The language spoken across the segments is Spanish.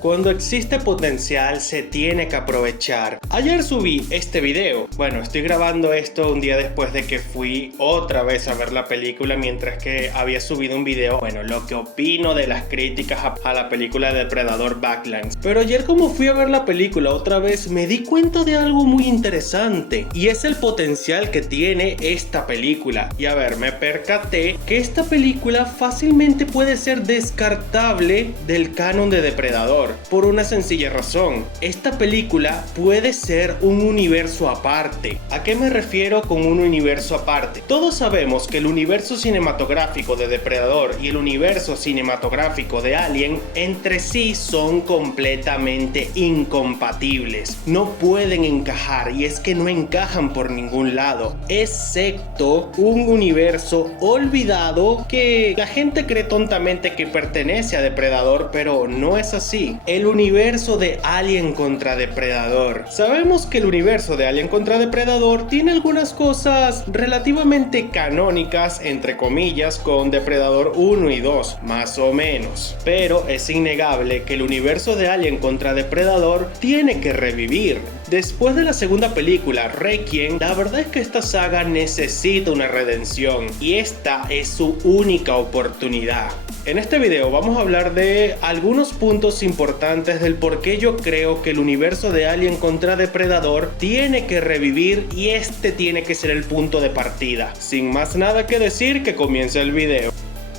Cuando existe potencial se tiene que aprovechar. Ayer subí este video. Bueno, estoy grabando esto un día después de que fui otra vez a ver la película, mientras que había subido un video, bueno, lo que opino de las críticas a la película de Depredador Badlands. Pero ayer, como fui a ver la película otra vez, me di cuenta de algo muy interesante, y es el potencial que tiene esta película. Y a ver, me percaté que esta película fácilmente puede ser descartable del canon de Depredador, por una sencilla razón: esta película puede ser un universo aparte. ¿A qué me refiero con un universo aparte? Todos sabemos que el universo cinematográfico de Depredador y el universo cinematográfico de Alien entre sí son completamente incompatibles. No pueden encajar, y es que no encajan por ningún lado, excepto un universo olvidado que la gente cree tontamente que pertenece a Depredador, pero no es así: el universo de Alien contra Depredador. Sabemos que el universo de Alien contra Depredador tiene algunas cosas relativamente canónicas, entre comillas, con Depredador 1 y 2, más o menos, pero es innegable que el universo de Alien contra Depredador tiene que revivir. Después de la segunda película, Requiem, la verdad es que esta saga necesita una redención, y esta es su única oportunidad. En este video vamos a hablar de algunos puntos importantes del por qué yo creo que el universo de Alien contra Depredador tiene que revivir, y este tiene que ser el punto de partida. Sin más nada que decir, que comience el video.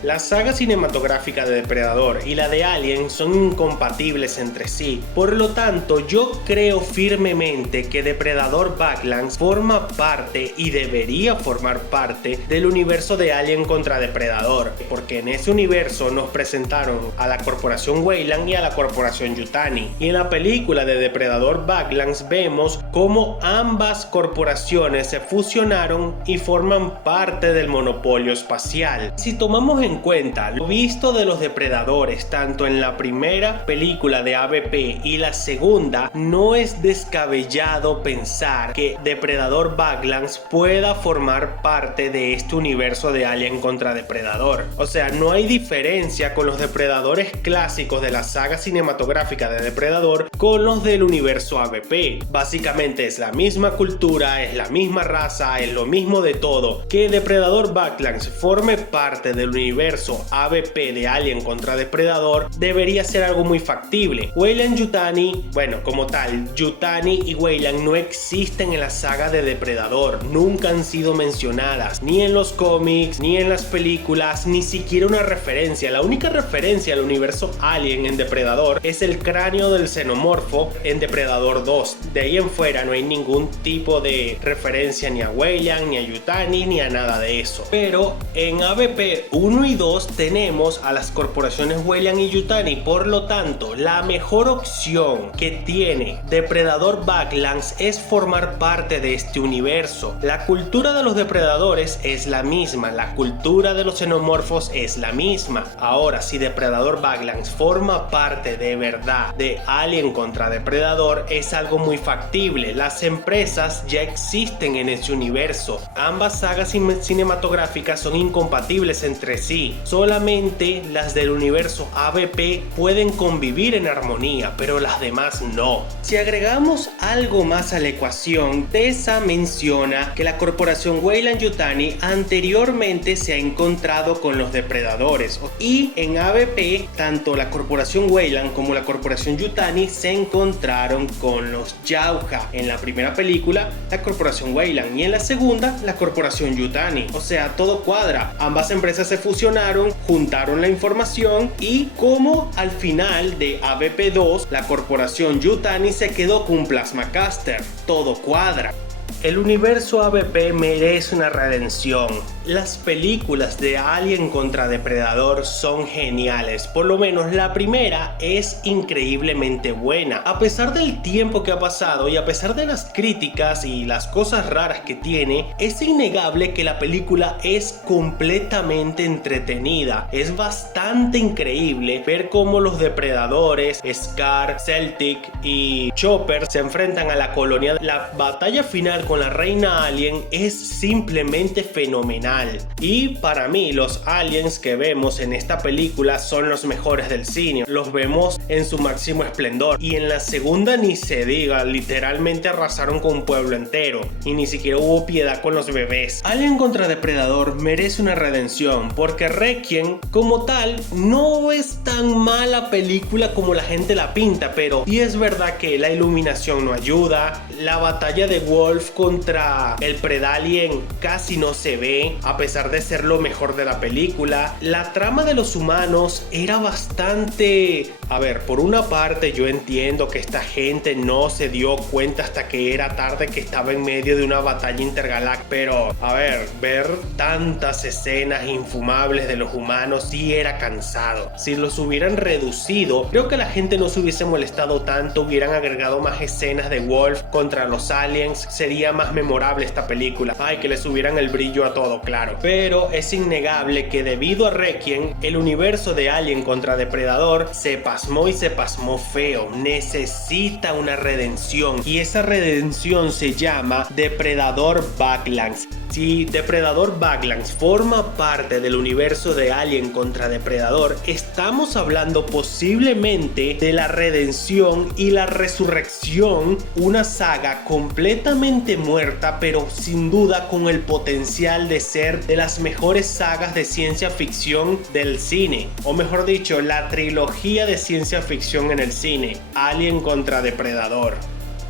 La saga cinematográfica de Depredador y la de Alien son incompatibles entre sí. Por lo tanto, yo creo firmemente que Depredador Badlands forma parte, y debería formar parte, del universo de Alien contra Depredador, porque en ese universo nos presentaron a la corporación Weyland y a la corporación Yutani, y en la película de Depredador Badlands vemos cómo ambas corporaciones se fusionaron y forman parte del monopolio espacial. Si tomamos en cuenta lo visto de los depredadores tanto en la primera película de AVP y la segunda, no es descabellado pensar que Depredador Badlands pueda formar parte de este universo de Alien contra Depredador. O sea, no hay diferencia con los depredadores clásicos de la saga cinematográfica de Depredador con los del universo AVP. Básicamente es la misma cultura, es la misma raza, es lo mismo de todo. Que Depredador Badlands forme parte del universo AVP de Alien contra Depredador debería ser algo muy factible. Weyland Yutani, bueno, como tal, Yutani y Weyland no existen en la saga de Depredador, nunca han sido mencionadas, ni en los cómics, ni en las películas, ni siquiera una referencia. La única referencia al universo Alien en Depredador es el cráneo del xenomorfo en Depredador 2. De ahí en fuera no hay ningún tipo de referencia ni a Weyland, ni a Yutani, ni a nada de eso. Pero en AVP 1 y 2 tenemos a las corporaciones Weyland y Yutani. Por lo tanto, la mejor opción que tiene Depredador Badlands es formar parte de este universo. La cultura de los depredadores es la misma, la cultura de los xenomorfos es la misma. Ahora, si Depredador Badlands forma parte de verdad de Alien contra Depredador, es algo muy factible. Las empresas ya existen en ese universo. Ambas sagas cinematográficas son incompatibles entre sí. Solamente las del universo AVP pueden convivir en armonía, pero las demás no. Si agregamos algo más a la ecuación, Tessa menciona que la corporación Weyland Yutani anteriormente se ha encontrado con los depredadores, y en AVP tanto la corporación Weyland como la corporación Yutani se encontraron con los Yautja. En la primera película la corporación Weyland, y en la segunda la corporación Yutani. O sea, todo cuadra. Ambas empresas se fusionaron, juntaron la información, y como al final de AVP 2 la corporación Yutani se quedó con Plasma Caster, todo cuadra. El universo AVP merece una redención. Las películas de Alien contra Depredador son geniales, por lo menos la primera es increíblemente buena. A pesar del tiempo que ha pasado y a pesar de las críticas y las cosas raras que tiene, es innegable que la película es completamente entretenida. Es bastante increíble ver cómo los depredadores, Scar, Celtic y Chopper se enfrentan a la colonia. La batalla final final con la reina alien es simplemente fenomenal. Y para mí los aliens que vemos en esta película son los mejores del cine. Los vemos en su máximo esplendor. Y en la segunda ni se diga, literalmente arrasaron con un pueblo entero. Y ni siquiera hubo piedad con los bebés. Alien contra Depredador merece una redención, porque Requiem como tal no es tan mala película como la gente la pinta, pero y es verdad que la iluminación no ayuda, la batalla de Wolf contra el Predalien casi no se ve, a pesar de ser lo mejor de la película. La trama de los humanos era bastante... A ver, por una parte yo entiendo que esta gente no se dio cuenta hasta que era tarde que estaba en medio de una batalla intergaláctica, pero a ver, ver tantas escenas infumables de los humanos sí era cansado. Si los hubieran reducido, creo que la gente no se hubiese molestado tanto, hubieran agregado más escenas de Wolf contra los aliens, sería más memorable esta película. Ay, que le subieran el brillo a todo, claro. Pero es innegable que debido a Requiem, el universo de Alien contra Depredador se pasmó y se pasmó feo. Necesita una redención, y esa redención se llama Depredador Badlands. Si Depredador Badlands forma parte del universo de Alien contra Depredador, estamos hablando posiblemente de la redención y la resurrección, una saga completamente muerta, pero sin duda con el potencial de ser de las mejores sagas de ciencia ficción del cine, o mejor dicho, la trilogía de ciencia ficción en el cine, Alien contra Depredador.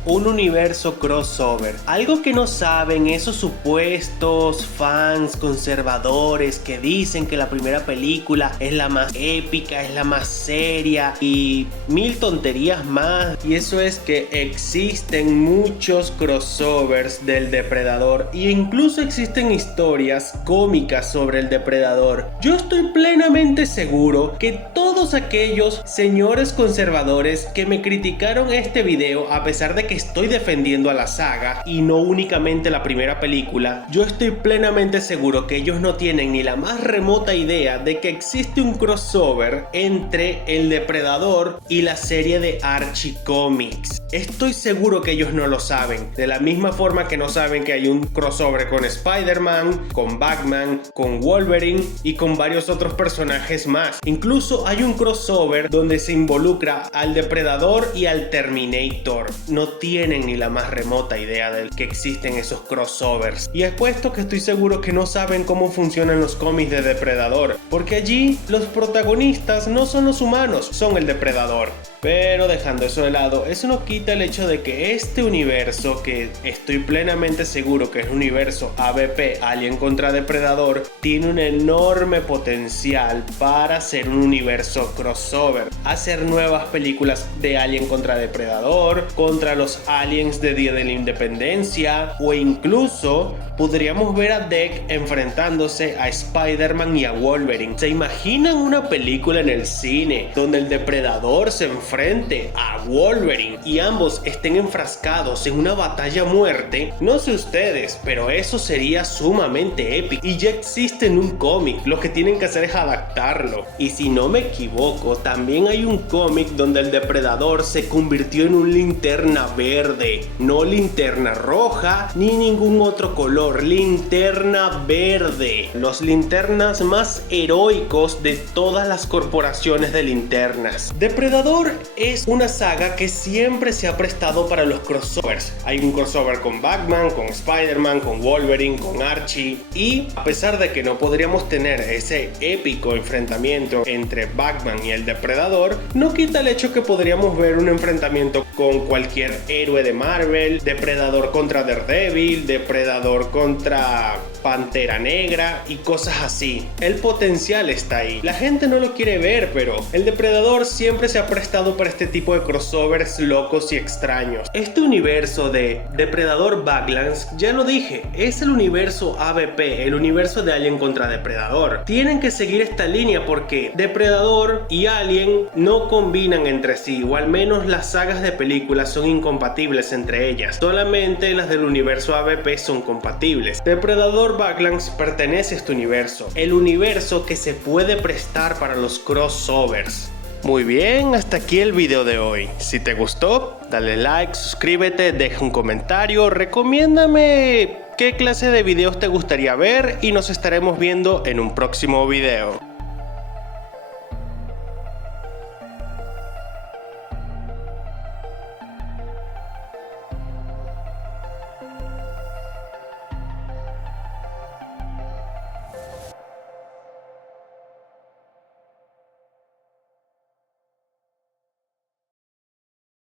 Un universo crossover. Algo que no saben esos supuestos fans conservadores que dicen que la primera película es la más épica, es la más seria y mil tonterías más. Y eso es que existen muchos crossovers del Depredador e incluso existen historias cómicas sobre el Depredador. Yo estoy plenamente seguro que todos aquellos señores conservadores que me criticaron este video, a pesar de que estoy defendiendo a la saga y no únicamente la primera película, yo estoy plenamente seguro que ellos no tienen ni la más remota idea de que existe un crossover entre el Depredador y la serie de Archie Comics. Estoy seguro que ellos no lo saben, de la misma forma que no saben que hay un crossover con Spider-Man, con Batman, con Wolverine y con varios otros personajes más. Incluso hay un crossover donde se involucra al Depredador y al Terminator. No tienen ni la más remota idea de que existen esos crossovers. Y es puesto que estoy seguro que no saben cómo funcionan los cómics de Depredador, porque allí los protagonistas no son los humanos, son el Depredador. Pero dejando eso de lado, eso no quita el hecho de que este universo, que estoy plenamente seguro que es un universo AVP, Alien contra Depredador, tiene un enorme potencial para ser un universo crossover, hacer nuevas películas de Alien contra Depredador, contra los aliens de Día de la Independencia, o incluso podríamos ver a Deck enfrentándose a Spider-Man y a Wolverine. ¿Se imaginan una película en el cine donde el Depredador se enfrente a Wolverine y ambos estén enfrascados en una batalla a muerte? No sé ustedes, pero eso sería sumamente épico, y ya existe en un cómic. Lo que tienen que hacer es adaptarlo. Y si no me equivoco, también hay un cómic donde el Depredador se convirtió en un linterna verde, no linterna roja ni ningún otro color, linterna verde. Los linternas más heroicos de todas las corporaciones de linternas. Depredador es una saga que siempre se ha prestado para los crossovers. Hay un crossover con Batman, con Spider-Man, con Wolverine, con Archie, y a pesar de que no podríamos tener ese épico enfrentamiento entre Batman y el Depredador, no quita el hecho que podríamos ver un enfrentamiento con cualquier héroe de Marvel, Depredador contra Daredevil, Depredador contra Pantera Negra y cosas así. El potencial está ahí. La gente no lo quiere ver, pero el Depredador siempre se ha prestado para este tipo de crossovers locos y extraños. Este universo de Depredador Badlands, ya lo dije, es el universo AVP, el universo de Alien contra Depredador. Tienen que seguir esta línea porque Depredador y Alien no combinan entre sí, o al menos las sagas de películas son incompatibles entre ellas. Solamente las del universo AVP son compatibles. Depredador Badlands pertenece a este universo, el universo que se puede prestar para los crossovers. Muy bien, hasta aquí el video de hoy. Si te gustó, dale like, suscríbete, deja un comentario, recomiéndame qué clase de videos te gustaría ver y nos estaremos viendo en un próximo video.